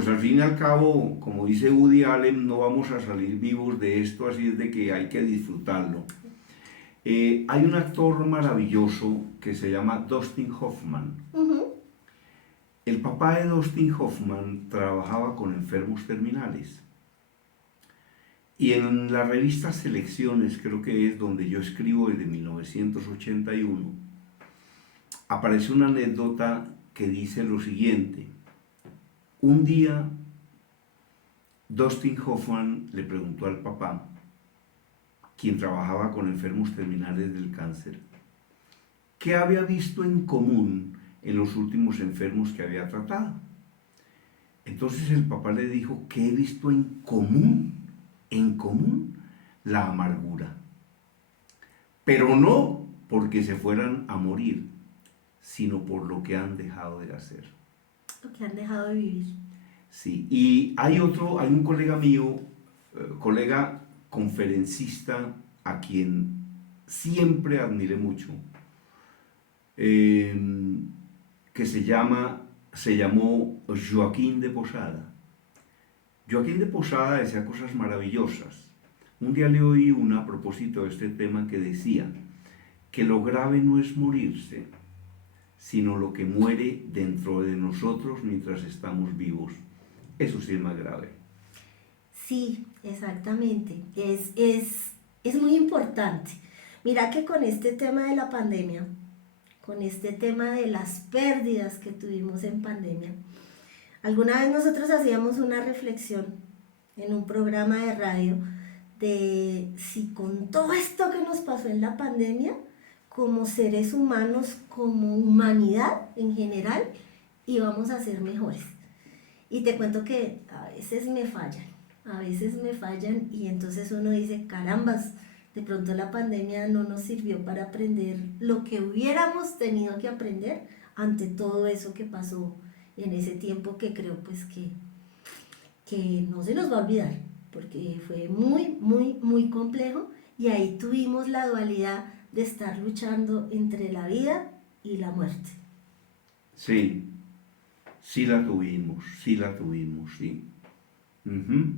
pues al fin y al cabo, como dice Woody Allen, no vamos a salir vivos de esto, así es de que hay que disfrutarlo. Hay un actor maravilloso que se llama Dustin Hoffman. Ujú. El papá de Dustin Hoffman trabajaba con enfermos terminales. Y en la revista Selecciones, creo que es donde yo escribo desde 1981, aparece una anécdota que dice lo siguiente. Un día, Dustin Hoffman le preguntó al papá, quien trabajaba con enfermos terminales del cáncer, qué había visto en común en los últimos enfermos que había tratado. Entonces el papá le dijo, ¿qué he visto en común, la amargura. Pero no porque se fueran a morir, sino por lo que han dejado de hacer. Lo que han dejado de vivir. Sí, y hay un colega mío, colega conferencista, a quien siempre admiré mucho, que se llamó Joaquín de Posada. Joaquín de Posada decía cosas maravillosas. Un día le oí una a propósito de este tema que decía que lo grave no es morirse, sino lo que muere dentro de nosotros mientras estamos vivos. Eso sí es más grave. Sí, exactamente. Es muy importante. Mira que con este tema de la pandemia, con este tema de las pérdidas que tuvimos en pandemia, alguna vez nosotros hacíamos una reflexión en un programa de radio de si con todo esto que nos pasó en la pandemia, como seres humanos, como humanidad en general, íbamos a ser mejores. Y te cuento que a veces me fallan y entonces uno dice, carambas, de pronto la pandemia no nos sirvió para aprender lo que hubiéramos tenido que aprender ante todo eso que pasó en ese tiempo, que creo pues que no se nos va a olvidar, porque fue muy, muy, muy complejo y ahí tuvimos la dualidad de estar luchando entre la vida y la muerte. Sí, sí la tuvimos, sí. Ujú.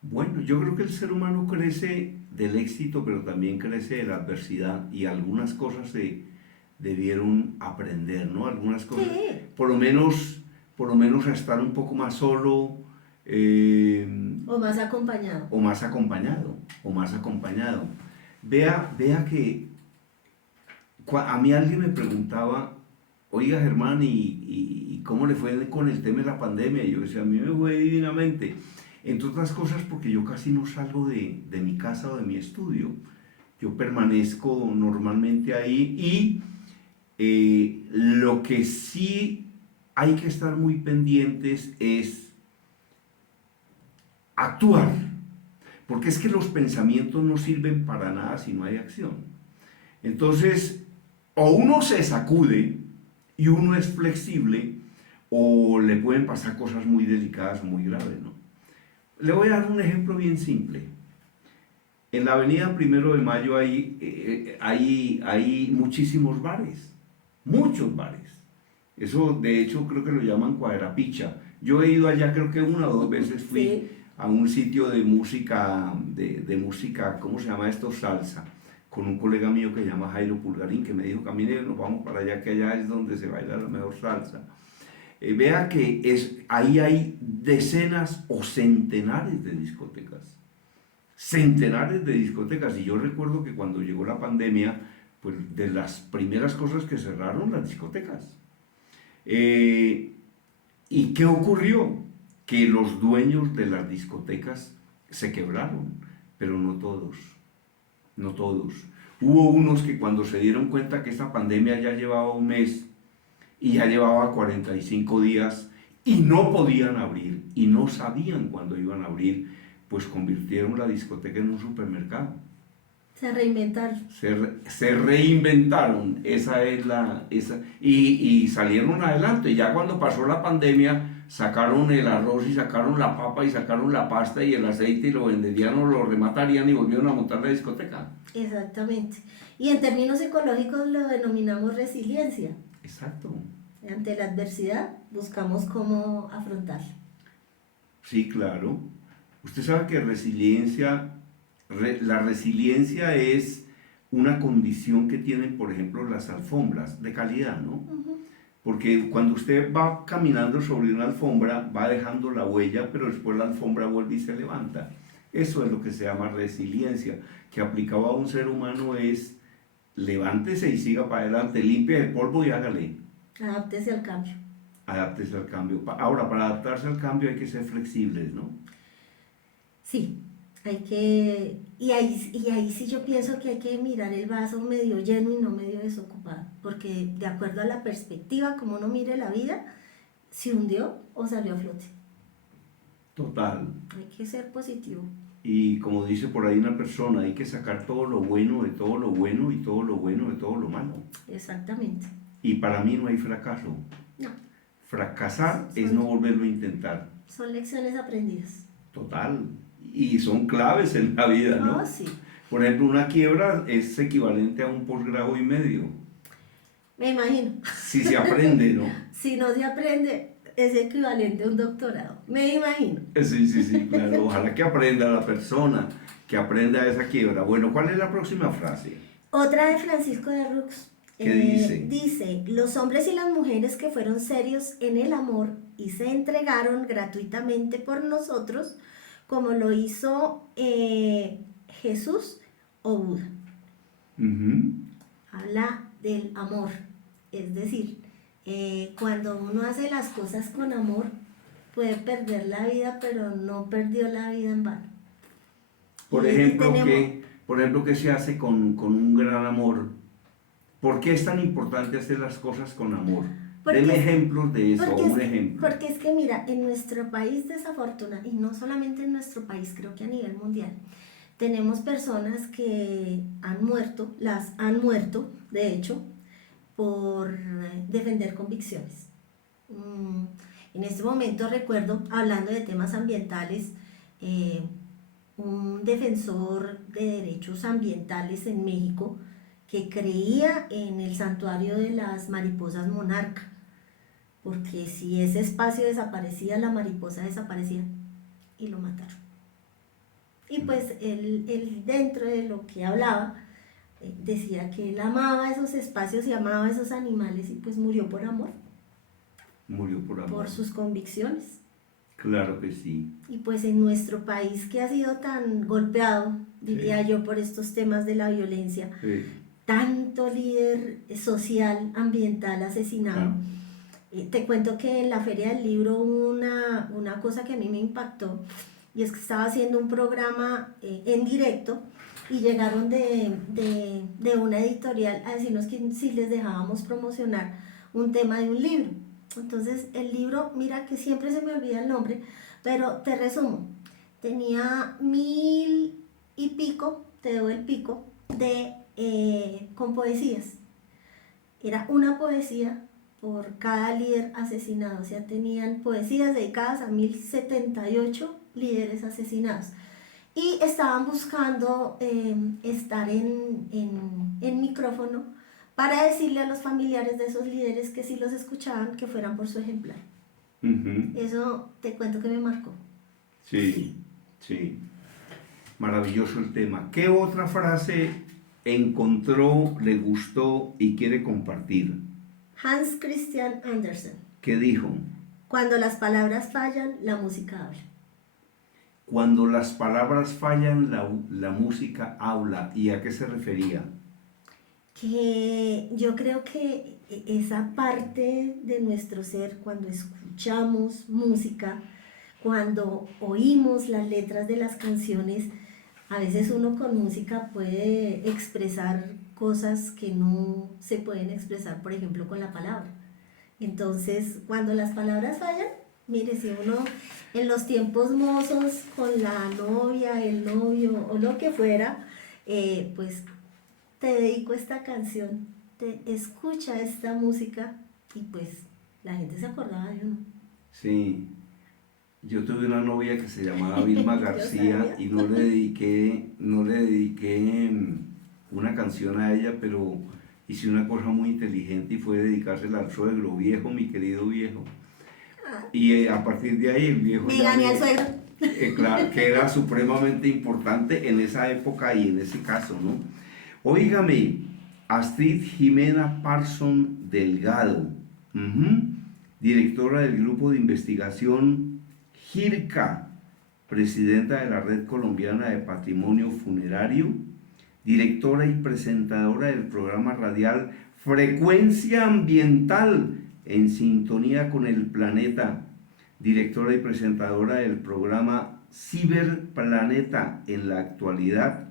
Bueno, yo creo que el ser humano crece del éxito, pero también crece de la adversidad y algunas cosas se debieron aprender, ¿no? Algunas cosas, Sí. por lo menos a estar un poco más solo, eh, O más acompañado. o más acompañado. Vea que a mí alguien me preguntaba, oiga Germán, ¿y cómo le fue con el tema de la pandemia? Y yo decía, a mí me fue divinamente. Entre otras cosas porque yo casi no salgo de mi casa o de mi estudio. Yo permanezco normalmente ahí y lo que sí hay que estar muy pendientes es actuar. Porque es que los pensamientos no sirven para nada si no hay acción. Entonces, o uno se sacude y uno es flexible, o le pueden pasar cosas muy delicadas o muy graves, ¿no? Le voy a dar un ejemplo bien simple. En la avenida Primero de Mayo hay muchísimos bares, muchos bares. Eso de hecho creo que lo llaman cuadrapicha. Yo he ido allá, creo que una o dos veces fui Sí. a un sitio de música, de música, ¿cómo se llama esto? Salsa, con un colega mío que se llama Jairo Pulgarín, que me dijo, camine, nos vamos para allá, que allá es donde se baila la mejor salsa. Vea que ahí hay decenas o centenares de discotecas. Centenares de discotecas. Y yo recuerdo que cuando llegó la pandemia, pues de las primeras cosas que cerraron las discotecas. ¿Y qué ocurrió? Que los dueños de las discotecas se quebraron, pero no todos, no todos. Hubo unos que cuando se dieron cuenta que esta pandemia ya llevaba un mes y ya llevaba 45 días y no podían abrir y no sabían cuándo iban a abrir, pues convirtieron la discoteca en un supermercado. Se reinventaron. Se reinventaron, y salieron adelante. Ya cuando pasó la pandemia, sacaron el arroz y sacaron la papa y sacaron la pasta y el aceite y lo venderían o lo rematarían y volvieron a montar la discoteca. Exactamente. Y en términos psicológicos lo denominamos resiliencia. Exacto. Ante la adversidad buscamos cómo afrontarla. Sí, claro. Usted sabe que la resiliencia es una condición que tienen, por ejemplo, las alfombras de calidad, ¿no? Ujú. Porque cuando usted va caminando sobre una alfombra, va dejando la huella, pero después la alfombra vuelve y se levanta. Eso es lo que se llama resiliencia, que aplicado a un ser humano es levántese y siga para adelante, limpie el polvo y hágale. Adáptese al cambio. Adaptese al cambio. Ahora, para adaptarse al cambio hay que ser flexibles, ¿no? Sí, hay que, y ahí sí yo pienso que hay que mirar el vaso medio lleno y no medio desocupado, porque de acuerdo a la perspectiva, como uno mire la vida, se hundió o salió a flote. Total. Hay que ser positivo. Y como dice por ahí una persona, hay que sacar todo lo bueno de todo lo bueno y todo lo bueno de todo lo malo. Exactamente. Y para mí no hay fracaso. No, Fracasar es son, no volverlo a intentar. son lecciones aprendidas. Total. Y son claves en la vida, Oh, ¿no? sí. Por ejemplo, una quiebra es equivalente a un posgrado y medio. Me imagino. Si se aprende, ¿no? Si no se aprende, es equivalente a un doctorado. Me imagino. Sí, sí, sí, claro. Ojalá que aprenda la persona, que aprenda esa quiebra. Bueno, ¿cuál es la próxima frase? Otra de Francisco de Rux. ¿Qué dice? Dice, los hombres y las mujeres que fueron serios en el amor y se entregaron gratuitamente por nosotros, como lo hizo Jesús o Buda. Ujú. Habla del amor, es decir, cuando uno hace las cosas con amor, puede perder la vida, pero no perdió la vida en vano. Por Y ejemplo, tenemos- ¿qué se hace con un gran amor? ¿Por qué es tan importante hacer las cosas con amor? Porque Deme es- ejemplos de eso, Porque un es, ejemplo. porque es que mira, en nuestro país desafortunadamente, y no solamente en nuestro país, creo que a nivel mundial, tenemos personas que han muerto, las han muerto, de hecho, por defender convicciones. En este momento recuerdo, hablando de temas ambientales, eh, un defensor de derechos ambientales en México que creía en el santuario de las mariposas monarca, porque si ese espacio desaparecía, la mariposa desaparecía, y lo mataron. Y pues él dentro de lo que hablaba, decía que él amaba esos espacios y amaba esos animales y pues murió por amor, Murió por amor. por sus convicciones. Claro que sí. Y pues en nuestro país que ha sido tan golpeado, diría Sí. yo, por estos temas de la violencia, Sí. tanto líder social, ambiental asesinado. Ah, Te cuento que en la Feria del Libro hubo una cosa que a mí me impactó, y es que estaba haciendo un programa en directo y llegaron de una editorial a decirnos que si les dejábamos promocionar un tema de un libro. Entonces el libro, mira que siempre se me olvida el nombre, pero te resumo, tenía 1000 y pico, te doy el pico, con poesías. Era una poesía por cada líder asesinado, o sea, tenían poesías dedicadas a 1078 líderes asesinados. Y estaban buscando estar en micrófono para decirle a los familiares de esos líderes que si los escuchaban, que fueran por su ejemplar. ujú. Eso te cuento que me marcó. Sí, sí. Maravilloso el tema. ¿Qué otra frase encontró, le gustó y quiere compartir? Hans Christian Andersen. ¿Qué dijo? Cuando las palabras fallan, la música habla. Cuando las palabras fallan, la música habla. ¿Y a qué se refería? Que yo creo que esa parte de nuestro ser, cuando escuchamos música, cuando oímos las letras de las canciones, a veces uno con música puede expresar cosas que no se pueden expresar, por ejemplo, con la palabra. Entonces, cuando las palabras fallan, mire, si uno en los tiempos mozos con la novia, el novio o lo que fuera, pues te dedico esta canción, te escucha esta música y pues la gente se acordaba de uno. Sí. Yo tuve una novia que se llamaba Vilma Yo García sabía. y no le dediqué una canción a ella, pero hice una cosa muy inteligente y fue dedicársela al suegro, viejo, mi querido viejo. Y a partir de ahí el viejo Me ya gané al suegro. claro, que era supremamente importante en esa época y en ese caso, ¿no? Óigame, Astrid Jimena Parson Delgado, ujú, directora del grupo de investigación GIRCA, presidenta de la Red Colombiana de Patrimonio Funerario, directora y presentadora del programa radial Frecuencia Ambiental en sintonía con el planeta, directora y presentadora del programa Ciberplaneta en la actualidad.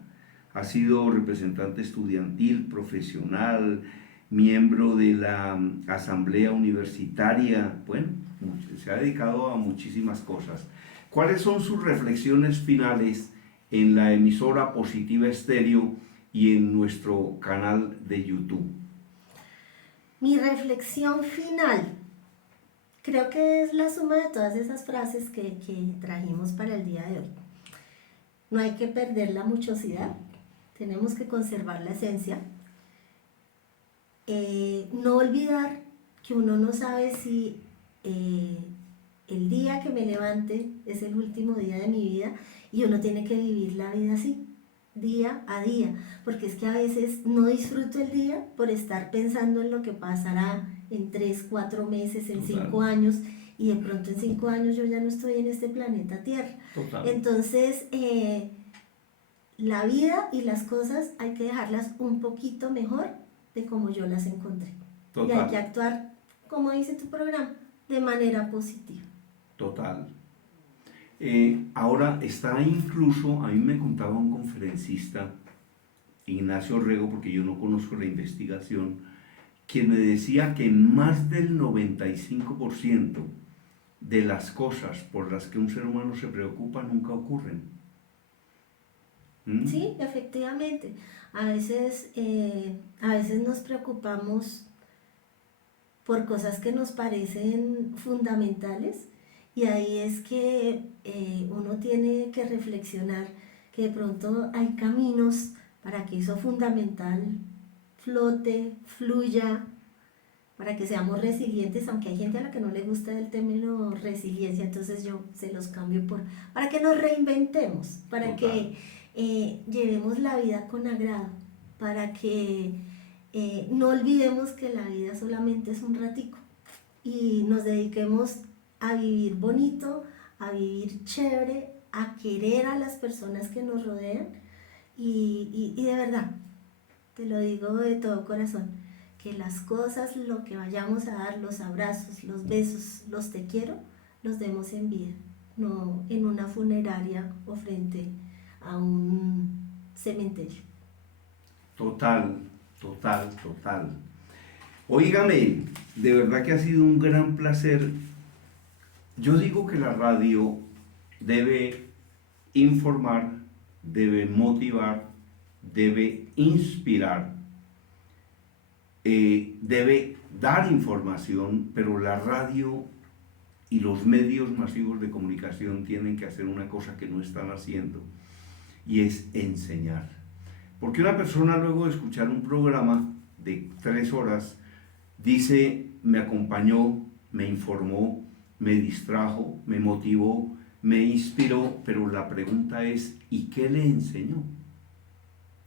Ha sido representante estudiantil, profesional, miembro de la Asamblea Universitaria. Bueno, se ha dedicado a muchísimas cosas. ¿Cuáles son sus reflexiones finales en la emisora Positiva Estéreo y en nuestro canal de YouTube? Mi reflexión final, creo que es la suma de todas esas frases que trajimos para el día de hoy. No hay que perder la muchosidad, tenemos que conservar la esencia. No olvidar que uno no sabe si el día que me levante es el último día de mi vida y uno tiene que vivir la vida así, día a día, porque es que a veces no disfruto el día por estar pensando en lo que pasará en 3, 4 meses, en Total. 5 años, y de pronto en 5 años yo ya no estoy en este planeta Tierra. Total. Entonces, la vida y las cosas hay que dejarlas un poquito mejor de como yo las encontré. Total. Y hay que actuar, como dice tu programa, de manera positiva. Total. Ahora está incluso, a mí me contaba un conferencista, Ignacio Rego, porque yo no conozco la investigación, quien me decía que más del 95% de las cosas por las que un ser humano se preocupa nunca ocurren. ¿Mm? Sí, efectivamente. A veces nos preocupamos por cosas que nos parecen fundamentales, y ahí es que uno tiene que reflexionar que de pronto hay caminos para que eso fundamental flote, fluya, para que seamos resilientes, aunque hay gente a la que no le gusta el término resiliencia, entonces yo se los cambio para que nos reinventemos, para que llevemos la vida con agrado, para que no olvidemos que la vida solamente es un ratico y nos dediquemos a vivir bonito, a vivir chévere, a querer a las personas que nos rodean y de verdad, te lo digo de todo corazón, que las cosas, lo que vayamos a dar, los abrazos, los besos, los te quiero, los demos en vida, no en una funeraria o frente a un cementerio. Total, total, total. Óigame, de verdad que ha sido un gran placer. Yo digo que la radio debe informar, debe motivar, debe inspirar, debe dar información, pero la radio y los medios masivos de comunicación tienen que hacer una cosa que no están haciendo, y es enseñar. Porque una persona, luego de escuchar un programa de 3 horas, dice, me acompañó, me informó, me distrajo, me motivó, me inspiró, pero la pregunta es, ¿y qué le enseñó?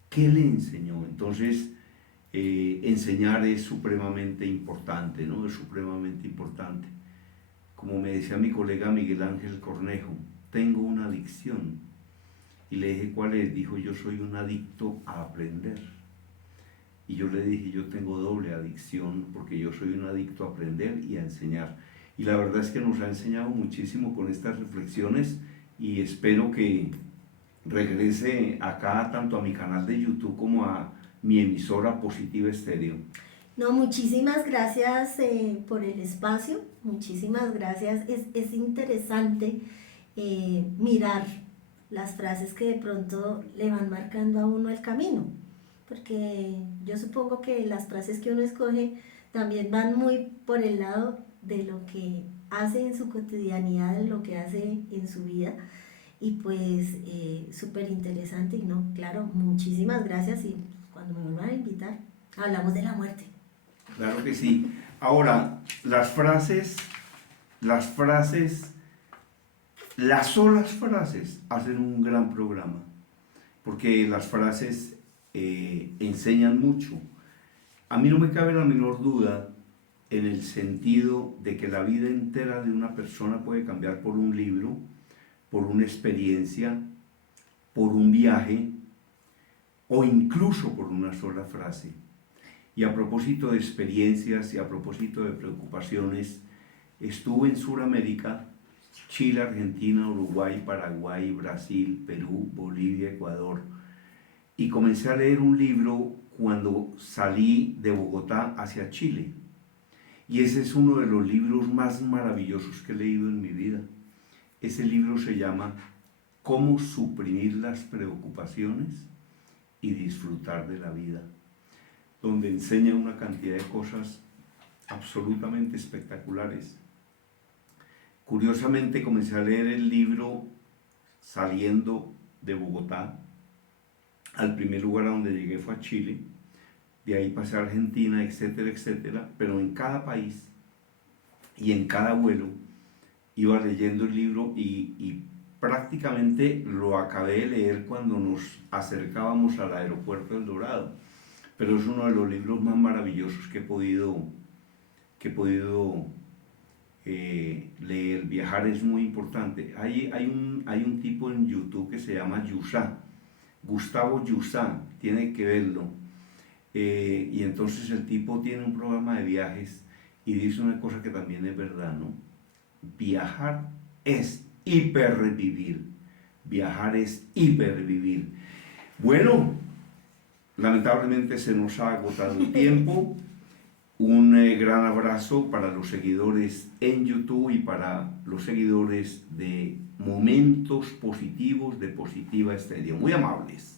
¿Qué le enseñó? Entonces, enseñar es supremamente importante, ¿no? Es supremamente importante. Como me decía mi colega Miguel Ángel Cornejo, tengo una adicción. Y le dije, ¿cuál es? Dijo, yo soy un adicto a aprender. Y yo le dije, yo tengo doble adicción, porque yo soy un adicto a aprender y a enseñar. Y la verdad es que nos ha enseñado muchísimo con estas reflexiones, y espero que regrese acá tanto a mi canal de YouTube como a mi emisora Positiva Estéreo. No, muchísimas gracias por el espacio, muchísimas gracias. Es interesante mirar las frases que de pronto le van marcando a uno el camino, porque yo supongo que las frases que uno escoge también van muy por el lado de lo que hace en su cotidianidad, de lo que hace en su vida, y pues súper interesante. Y no, claro, muchísimas gracias, y cuando me vuelvan a invitar hablamos de la muerte. Claro que sí. Ahora, las frases las frases, las solas frases hacen un gran programa, porque las frases enseñan mucho. A mí no me cabe la menor duda en el sentido de que la vida entera de una persona puede cambiar por un libro, por una experiencia, por un viaje o incluso por una sola frase. Y a propósito de experiencias y a propósito de preocupaciones, estuve en Sudamérica, Chile, Argentina, Uruguay, Paraguay, Brasil, Perú, Bolivia, Ecuador, y comencé a leer un libro cuando salí de Bogotá hacia Chile. Y ese es uno de los libros más maravillosos que he leído en mi vida. Ese libro se llama Cómo suprimir las preocupaciones y disfrutar de la vida, donde enseña una cantidad de cosas absolutamente espectaculares. Curiosamente comencé a leer el libro saliendo de Bogotá. Al primer lugar a donde llegué fue a Chile, de ahí pasé a Argentina, etcétera, etcétera, pero en cada país y en cada vuelo iba leyendo el libro y prácticamente lo acabé de leer cuando nos acercábamos al aeropuerto del Dorado, pero es uno de los libros más maravillosos que he podido leer. Viajar es muy importante. Hay un tipo en YouTube que se llama Yusa, Gustavo Yusa, tiene que verlo. Y entonces el tipo tiene un programa de viajes y dice una cosa que también es verdad, ¿no? Viajar es hipervivir. Viajar es hipervivir. Bueno, lamentablemente se nos ha agotado el tiempo. Un gran abrazo para los seguidores en YouTube y para los seguidores de Momentos Positivos de Positiva Estéreo. Muy amables.